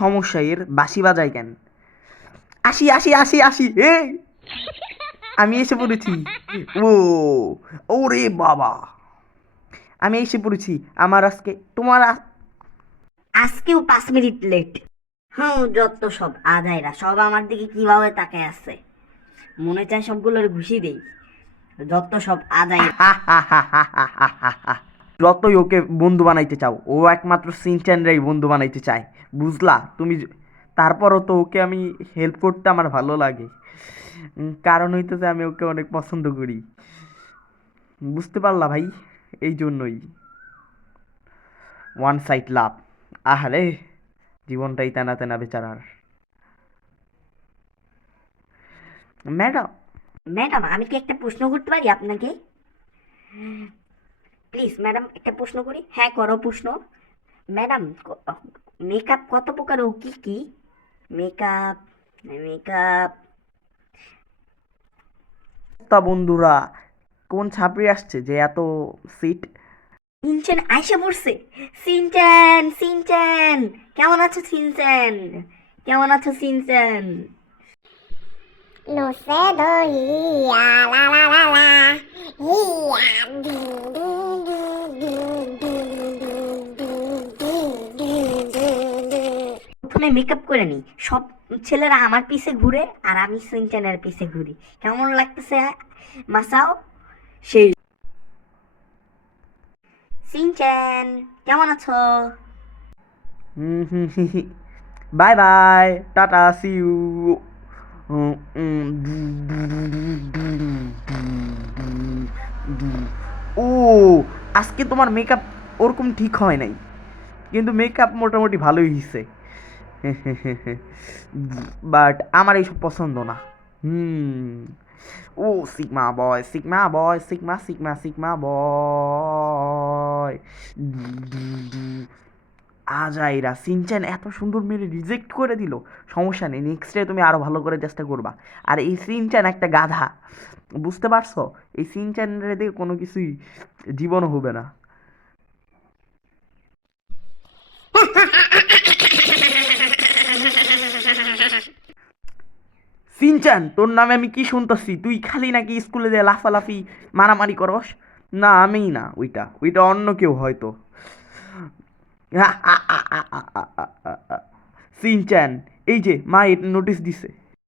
সমস্যা এর? বাঁশি বাজায় কেন? আসি আসি আসি আসি, এই আমি এসে পড়েছি। ও, ওরে বাবা, আমি এসে পড়েছি। আমার আজকে তোমার আজকেও 5 মিনিট লেট। হুম, যত সব আজাইরা সব আমার দিকে কিভাবে তাকায় আছে, মনে চায় সবগুলোর ঘুষি দেই। যত সব আজাইরা। যতই ওকে বন্ধু বানাইতে চাও, ও একমাত্র সিনচ্যানরাই বন্ধু বানাইতে চায়, বুঝলা তুমি? তারপরও তো ওকে আমি হেল্প করতে আমার ভালো লাগে। কারণ হইতেছে আমি ওকে অনেক পছন্দ করি, বুঝতে পারলা ভাই? এই জন্যই ওয়ান সাইড লাভ। আহারে, জীবনটাই তেনা তেনা বেচারার। ম্যাডাম, ম্যাডাম, আমি কি একটা প্রশ্ন করতে পারি আপনাকে? প্লিজ ম্যাডাম, একটা প্রশ্ন করি। হ্যাঁ, করো প্রশ্ন। ম্যাডাম, মেকআপ কত প্রকার ও কি কি? মেকআপ মেকআপ তা বন্ধুরা, কোন ছাপড়ি আসছে যে এত সিট? সিনচ্যান আইসা পড়ছে। সিনচ্যান, সিনচ্যান, কেমন আছো সিনচ্যান? কেমন আছো Shinchan? No cedo ia la la la la ia ding ding ding ding ding ding ding ding ding ding. প্রথমে মেকআপ করে নি। সব ছেলেরা আমার পিছে ঘুরে আর আমি সিনচ্যানের পিছে ঘুরি। কেমন লাগতেছে মাসাও? সেই। সিনচ্যান, কেমন আছো? Bye bye, tata, see you. ও, আজকে তোমার মেকআপ ওরকম ঠিক হয় নাই, কিন্তু মেকআপ মোটামুটি ভালোই হয়েছে। বাট আমার এইসব পছন্দ না। হুম। ও, সিগমা বয়, সিগমা বয়, সিগমা সিগমা সিগমা বয়। আজাইরা, সিনচ্যান এত সুন্দর মেরে রিজেক্ট করে দিল। সমস্যা নেই, নেক্সট ডে তুমি আরো ভালো করে চেষ্টা করবা। আর এই সিনচ্যান একটা গাধা, বুঝতে পারছো? এই সিনচ্যানের দিকে কোনো কিছুই জীবনও হবে না। সিনচ্যান, তোর নামে আমি কি শুনতেছি? তুই খালি নাকি স্কুলে যে লাফালাফি মারামারি করস? না, আমিই না, ওইটা ওইটা অন্য কেউ হয়তো। সিনচ্যান, এই যে মা এটা নোটিশ দিছে।